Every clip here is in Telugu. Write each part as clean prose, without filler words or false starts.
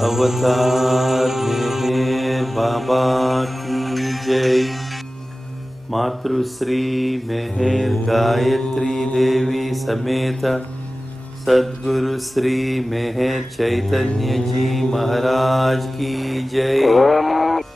अवतार मेहर बाबा की जय। मातृश्री मेहर गायत्री देवी समेत सद्गुरु श्री मेहर चैतन्य जी महाराज की जय।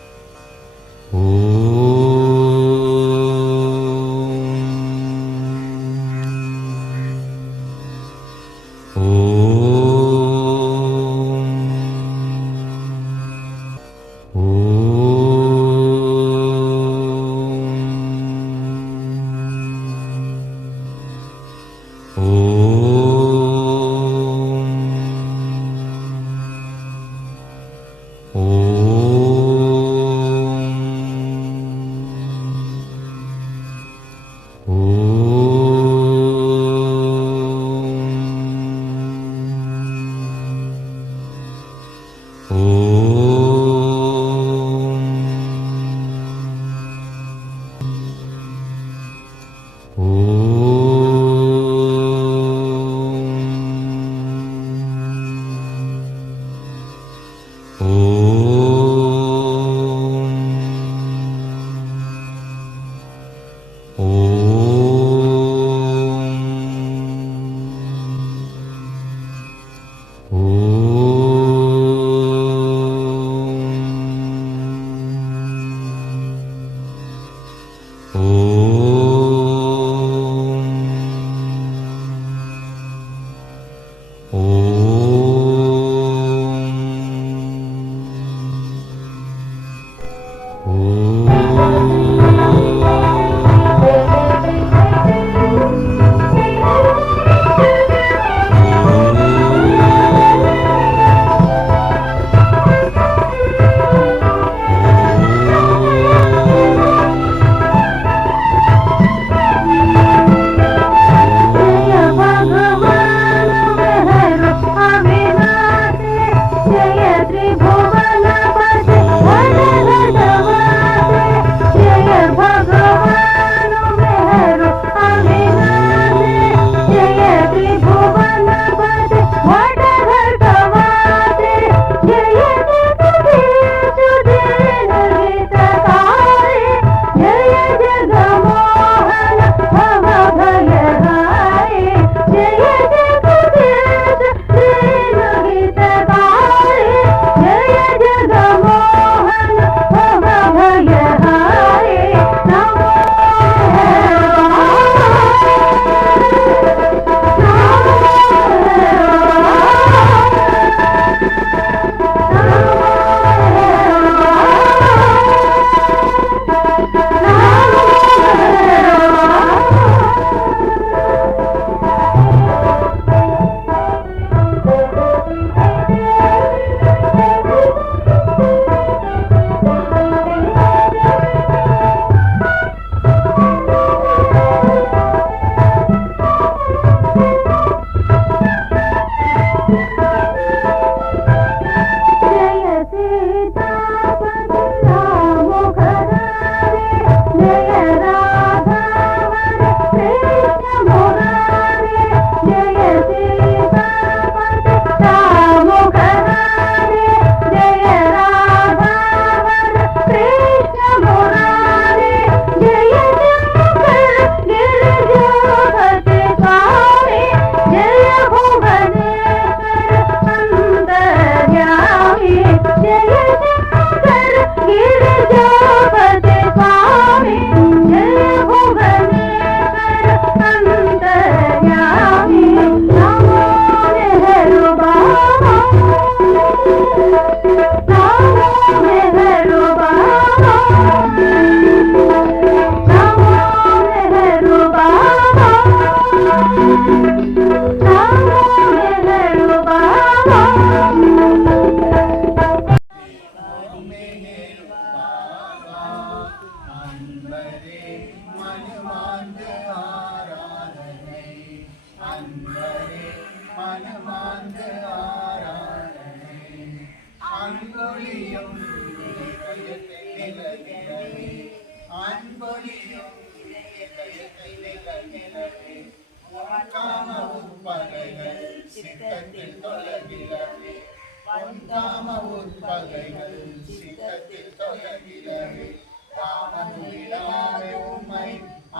பொன்காம உட்பகைகள் சித்தத்தில் தொலைகிறவே தாமதுவிடாவே உம்மை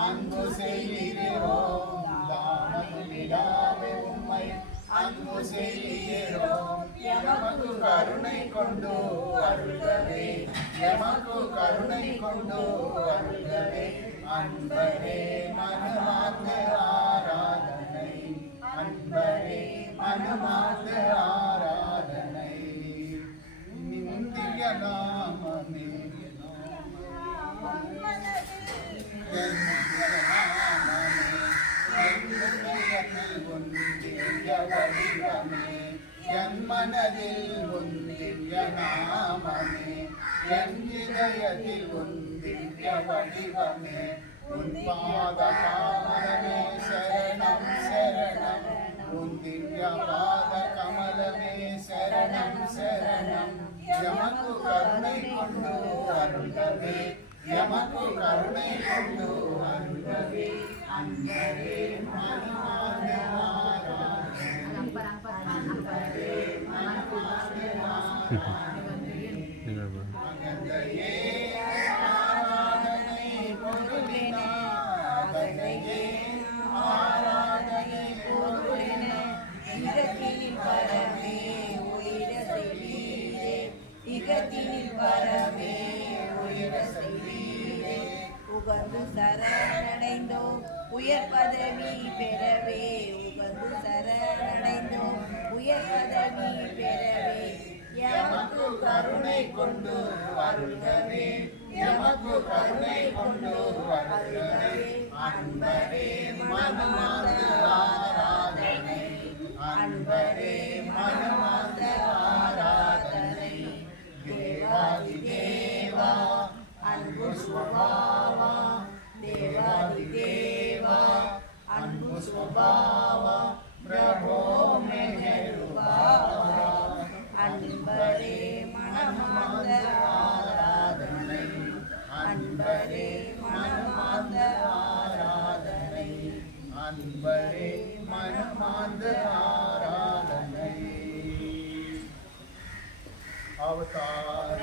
அன்பு செய்கிறோம் தாமதுவிடாவே உம்மை அன்பு செய்கிறோம் எமக்கு கருணை கொண்டு அருள்கவே எமக்கு கருணை கொண்டு அருள்கவே அன்பரே மனமார்ந்த ஆராதனை அன்பரே மனமார்ந்த ஆராதனை நிந்திய நாமமே என் மனதில் ஒன்றிய நாமமே என் இதயத்தில் ஒன்றிய வடிவமே உன் பாத கமலமே சரணம் சரணம் உன் திவ்ய பாத கமலமே சரணம் சரணம் எமக்கு கருணை கொண்டு அருள்கவே எமக்கு கருணை கொண்டு அருள்கவே அன்பரே மனமார்ந்த ஆராதனை அன்பரே மனமார்ந்த ஆராதனை அகந்தையே ஆராதனை பொருளின அகந்தையே ஆராதனை பொருளின இகத்தினில் வரமே உயிர செய்வீரே இகத்தினில் வரமே உயிர செய்வீரே உகந்து சரணடைந்தோம் உயர் பதவி பெறவே உகந்து சரணடைந்தோம் உயர் பதவி பெறவே எமக்கு கருணை கொண்டு அருள்கவே எமக்கு கருணை கொண்டு அருள்கவே அன்பரே மனமார்ந்த ஆராதனை அன்பரே மனமார்ந்த ஆராதனை தேவாதி தேவா அன்பு சுபாவா தேவாதி தேவா அன்பு சுபாவா பிரபோ மெஹருபாவா அன்பரே மனமார்ந்த ஆராதனை அன்பரே மனமார்ந்த ஆராதனை அன்பரே மனமார்ந்த ஆராதனை अवतार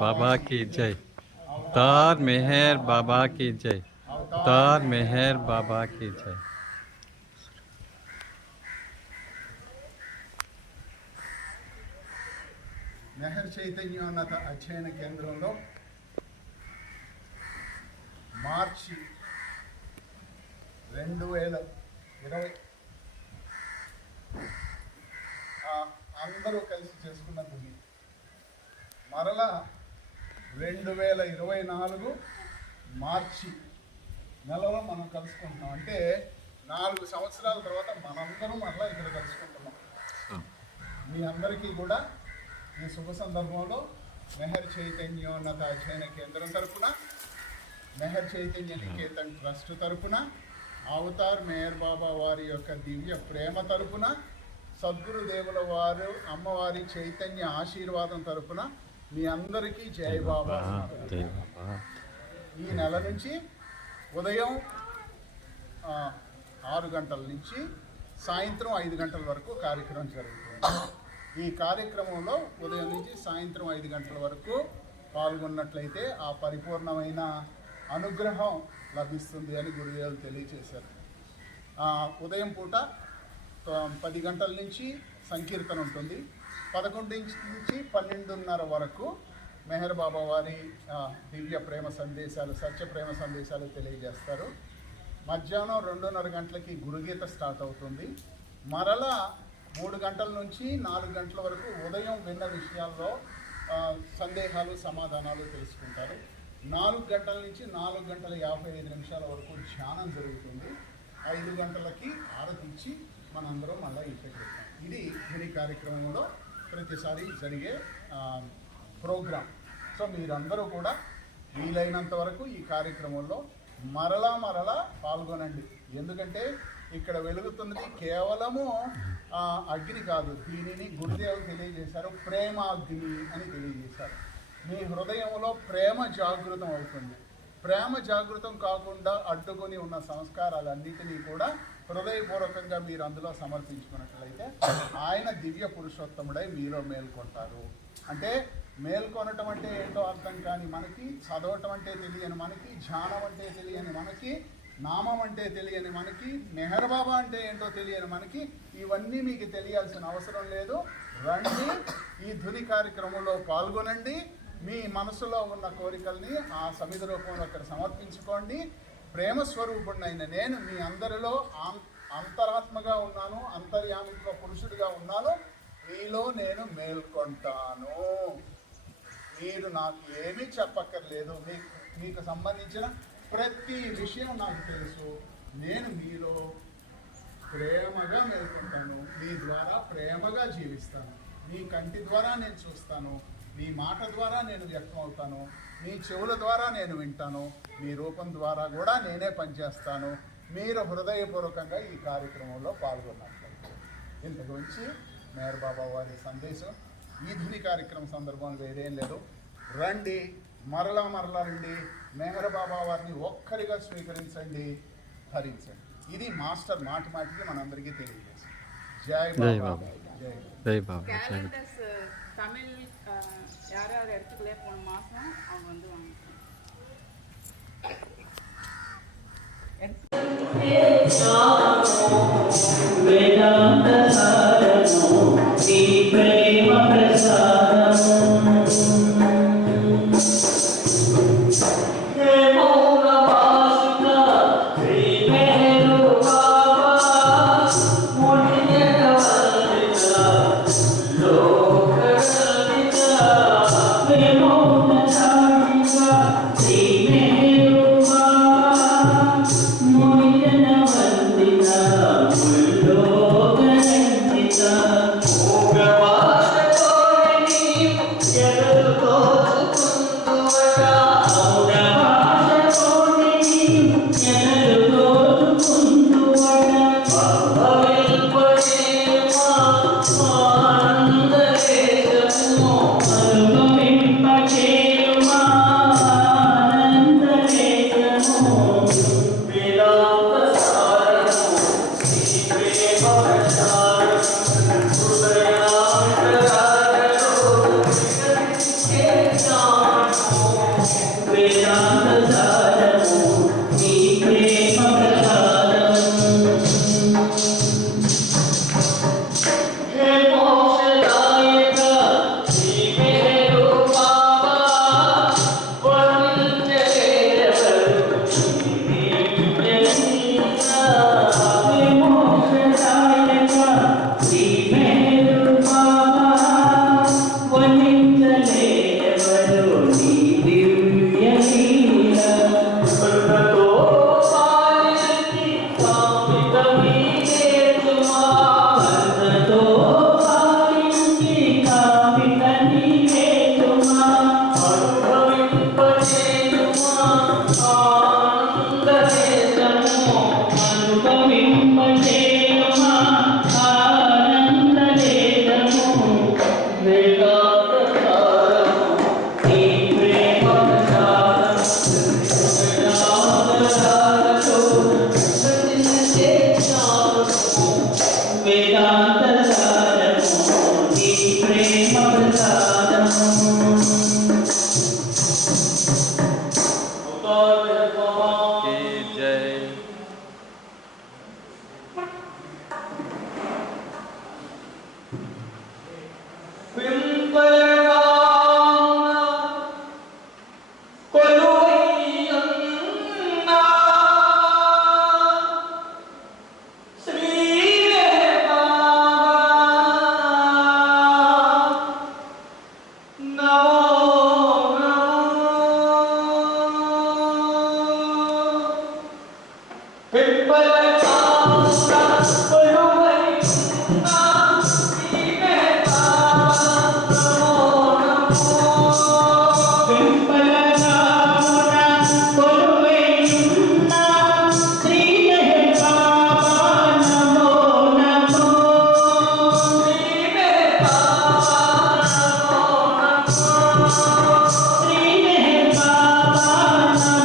बाबा की जय। अवतार मेहर बाबा की जय। अवतार मेहर बाबा की जय। మెహర్ చైతన్యోన్నత అధ్యయన కేంద్రంలో మార్చి 2020 అందరూ కలిసి చేసుకున్నది మరలా 2024 మార్చి నెలలో మనం కలుసుకుంటున్నాం. అంటే 4 సంవత్సరాల తర్వాత మనందరం మరలా ఇక్కడ కలుసుకుంటున్నాం. మీ అందరికీ కూడా ఈ శుభ సందర్భంలో మెహర్ చైతన్యోన్నత అధ్యయన కేంద్రం తరపున, మెహర్ చైతన్య నికేతన్ ట్రస్ట్ తరపున, అవతార్ మేయర్ బాబా వారి యొక్క దివ్య ప్రేమ తరపున, సద్గురుదేవుల వారు అమ్మవారి చైతన్య ఆశీర్వాదం తరపున మీ అందరికీ జై బాబా. ఈ నెల నుంచి ఉదయం 6 గంటల నుంచి సాయంత్రం 5 గంటల వరకు కార్యక్రమం జరుగుతుంది. ఈ కార్యక్రమంలో ఉదయం నుంచి సాయంత్రం 5 గంటల వరకు పాల్గొన్నట్లయితే ఆ పరిపూర్ణమైన అనుగ్రహం లభిస్తుంది అని గురుదేవులు తెలియచేశారు. ఉదయం పూట 10 గంటల నుంచి సంకీర్తన ఉంటుంది. 11 నుంచి 12:30 వరకు మెహర్ బాబా వారి దివ్య ప్రేమ సందేశాలు, సత్య ప్రేమ సందేశాలు తెలియజేస్తారు. మధ్యాహ్నం 2:30 గంటలకి గురుగీత స్టార్ట్ అవుతుంది. మరలా 3 గంటల నుంచి 4 గంటల వరకు ఉదయం విన్న విషయాల్లో సందేహాలు సమాధానాలు తెలుసుకుంటారు. 4 గంటల నుంచి 4 గంటల 55 నిమిషాల వరకు ధ్యానం జరుగుతుంది. 5 గంటలకి ఆరతి ఇచ్చి మనందరం మళ్ళీ ఇంటికి వెళ్తాం. ఇది గిరి కార్యక్రమంలో ప్రతిసారి జరిగే ప్రోగ్రాం. సో మీరందరూ కూడా వీలైనంత వరకు ఈ కార్యక్రమంలో మరలా పాల్గొనండి. ఎందుకంటే ఇక్కడ వెలుగుతున్నది కేవలము అగ్ని కాదు, దీనిని గురుదేవులు తెలియజేశారు, ప్రేమాగ్ని అని తెలియజేశారు. మీ హృదయంలో ప్రేమ జాగృతం అవుతుంది. ప్రేమ జాగృతం కాకుండా అడ్డుకొని ఉన్న సంస్కారాలన్నిటినీ కూడా హృదయపూర్వకంగా మీరు అందులో సమర్పించుకున్నట్లయితే ఆయన దివ్య పురుషోత్తముడై మీలో మేల్కొంటారు. అంటే మేల్కొనటం అంటే ఏంటో అర్థం కాని మనకి, చదవటం అంటే తెలియని మనకి, ధ్యానం అంటే తెలియని మనకి, నామం అంటే తెలియని మనకి, మెహర్ బాబా అంటే ఏంటో తెలియని మనకి, ఇవన్నీ మీకు తెలియాల్సిన అవసరం లేదు. రండి, ఈ ధుని కార్యక్రమంలో పాల్గొనండి. మీ మనసులో ఉన్న కోరికల్ని ఆ సమిధి రూపంలో అక్కడ సమర్పించుకోండి. ప్రేమ స్వరూపుడినైన నేను మీ అందరిలో అంతరాత్మగా ఉన్నాను, అంతర్యామిక పురుషుడిగా ఉన్నాను. మీలో నేను మేల్కొంటాను. మీరు నాకు ఏమీ చెప్పక్కర్లేదు. మీకు సంబంధించిన ప్రతి విషయం నాకు తెలుసు. నేను మీలో ప్రేమగా మేల్కొంటాను. మీ ద్వారా ప్రేమగా జీవిస్తాను. మీ కంటి ద్వారా నేను చూస్తాను. మీ మాట ద్వారా నేను వ్యక్తం అవుతాను. మీ చెవుల ద్వారా నేను వింటాను. మీ రూపం ద్వారా కూడా నేనే పనిచేస్తాను. మీరు హృదయపూర్వకంగా ఈ కార్యక్రమంలో పాల్గొన్నట్లయితే. ఇంతకు మించి మేర్ బాబా వారి సందేశం ఈ ధుని కార్యక్రమం సందర్భంలో వేరేం లేదు. రండి, మరలా రండి. మెహర్ బాబా వారిని ఒక్కరిగా స్వీకరించండి, ధరించండి. ఇది మాస్టర్ మాటికి మనందరికీ తెలియజేస్తుంది. జై బాబా, జై బాబా. கேலண்டர்ஸ் தமிழ் யார் யார் இடத்துக்குள்ளே போன மாதம் அவங்க வந்து வாங்க.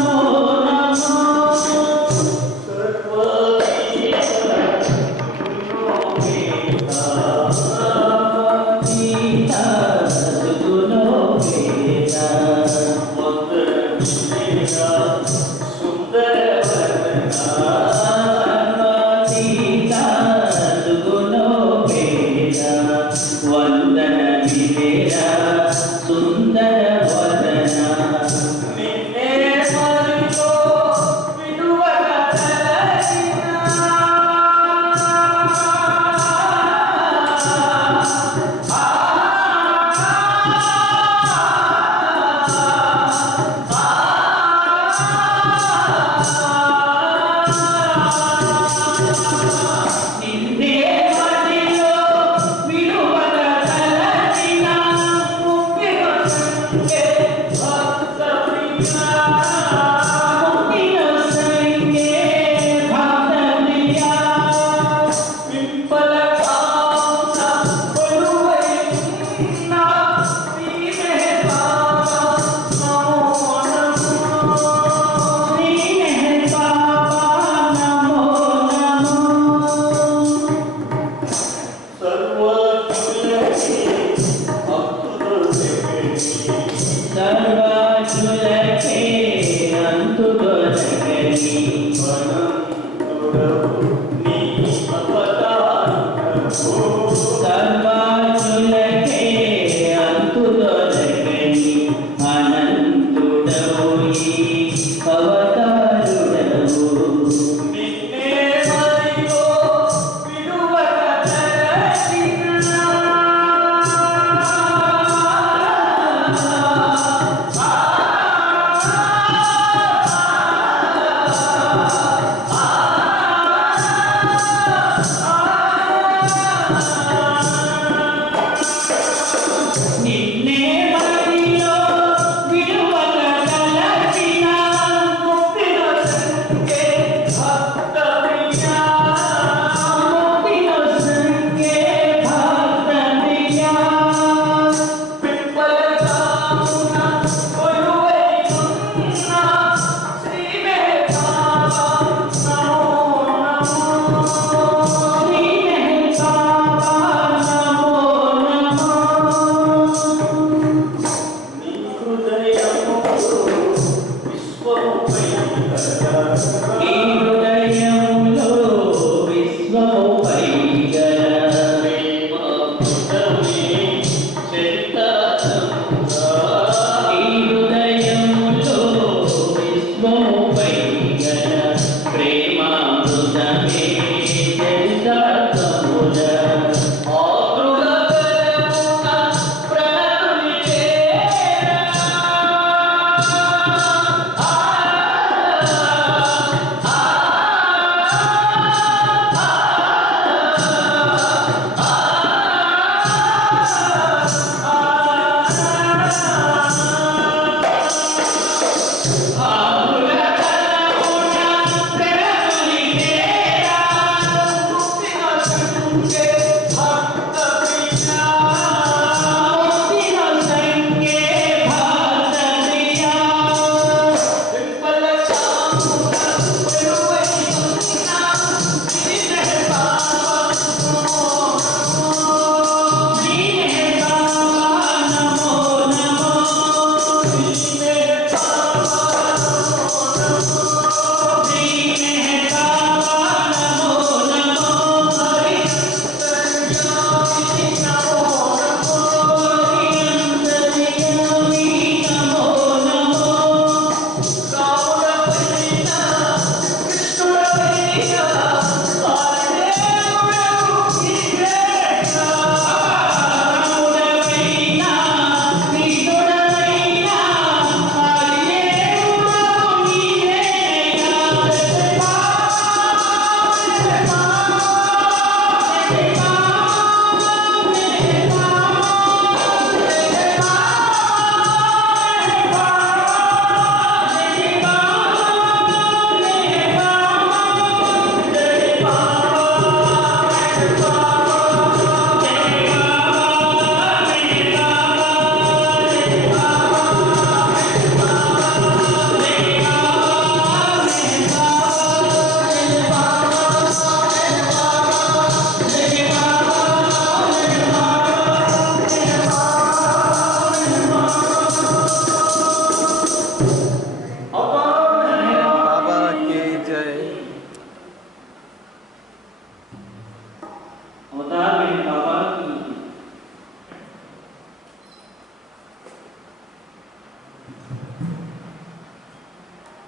నమో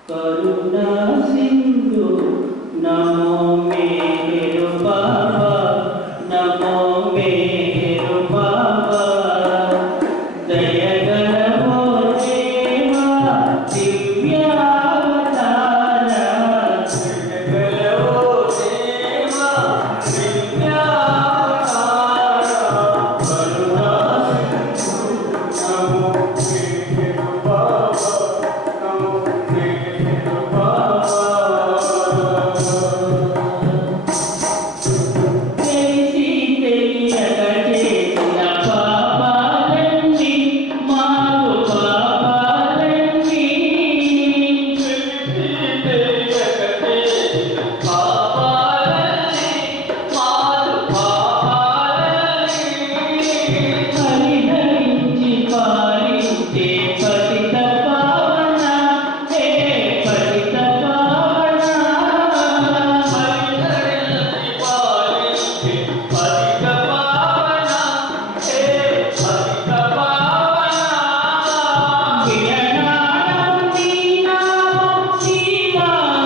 करुणा सिंधु नमो मेरु बाबा, नमो मेरु बाबा, दया गणो देवा दिव्यावतार, दया गणो देवा दिव्यावतार, करुणा सिंधु नमो मेरु बाबा, नमो मेरु बाबा। Shiva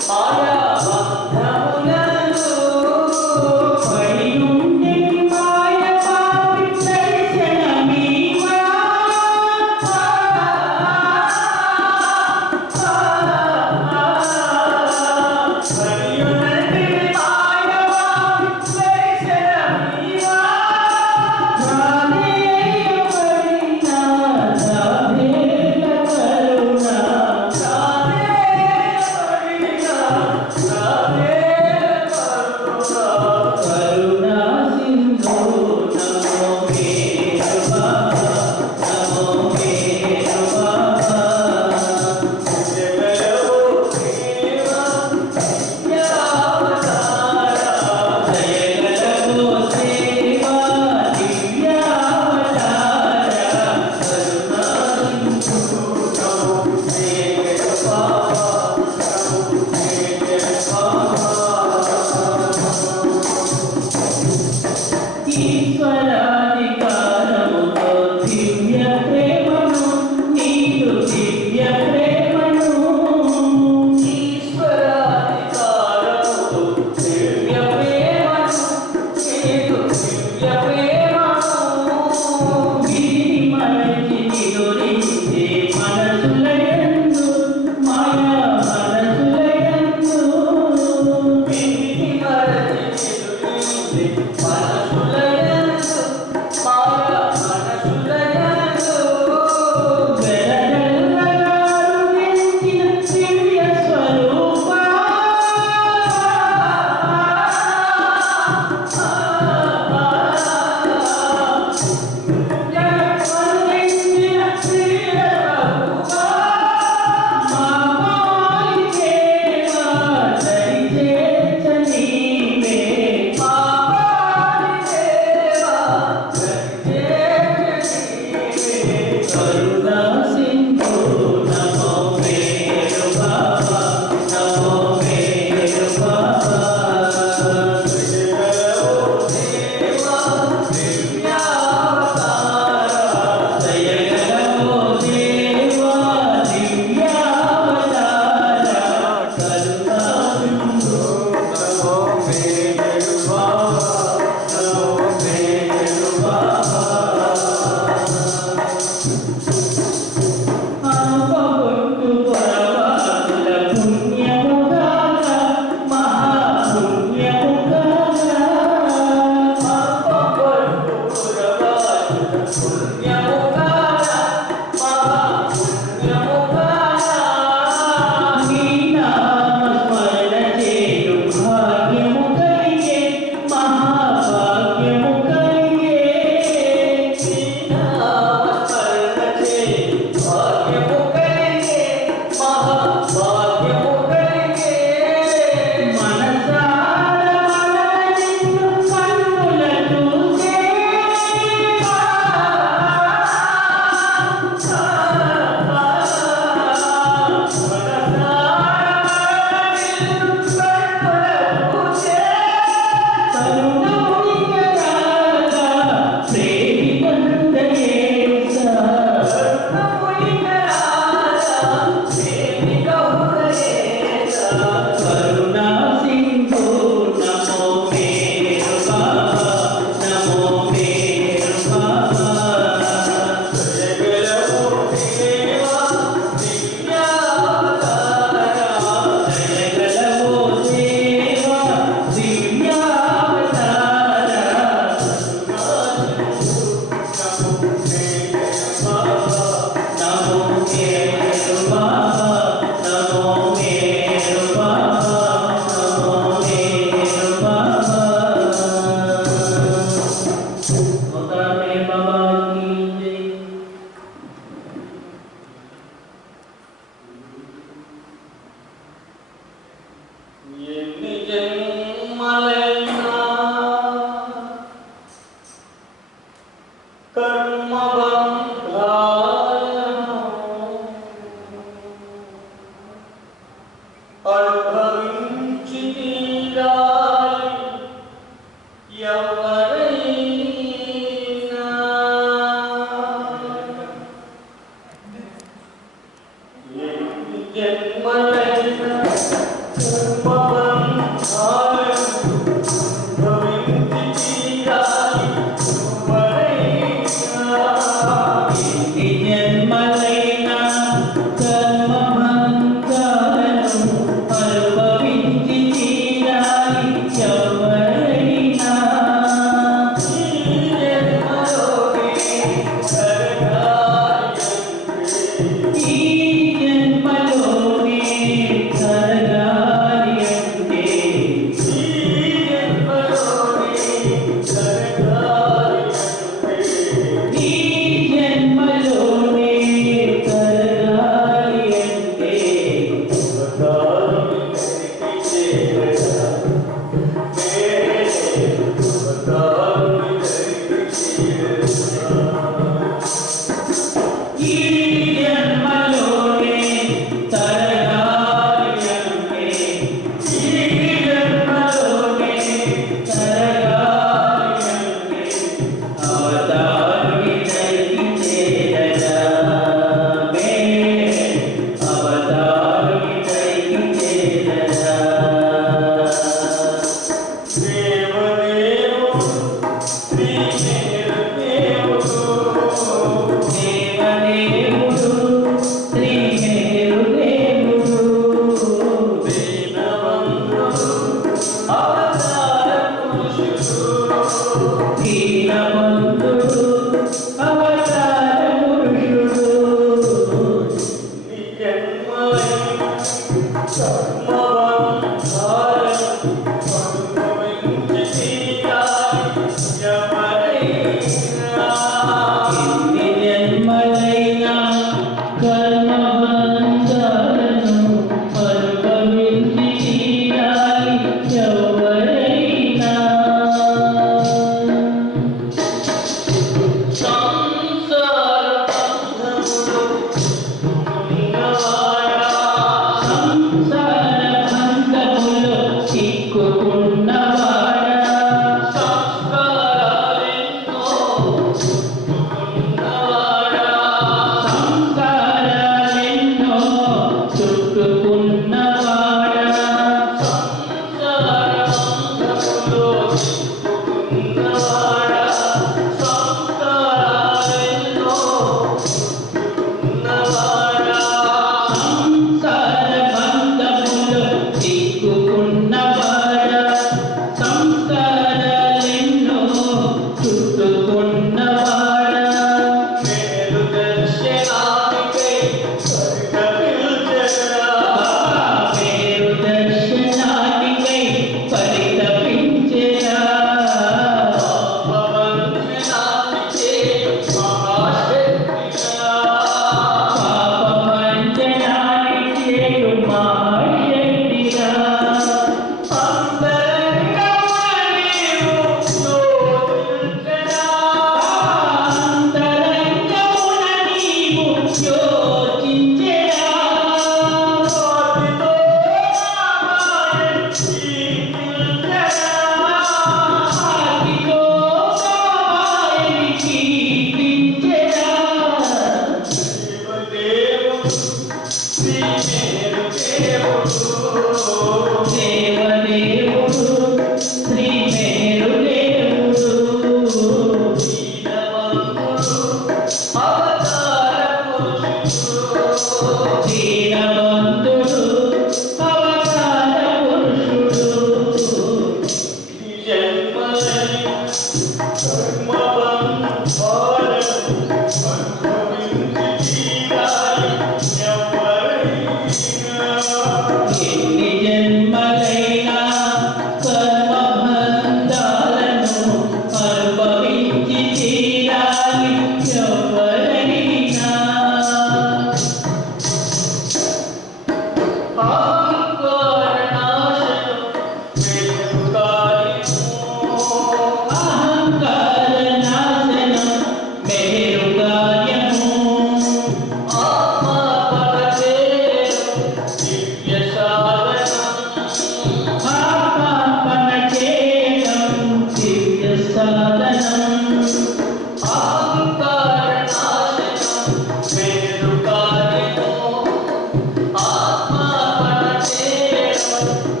Thank you.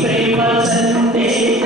ప్రేమ సందేశ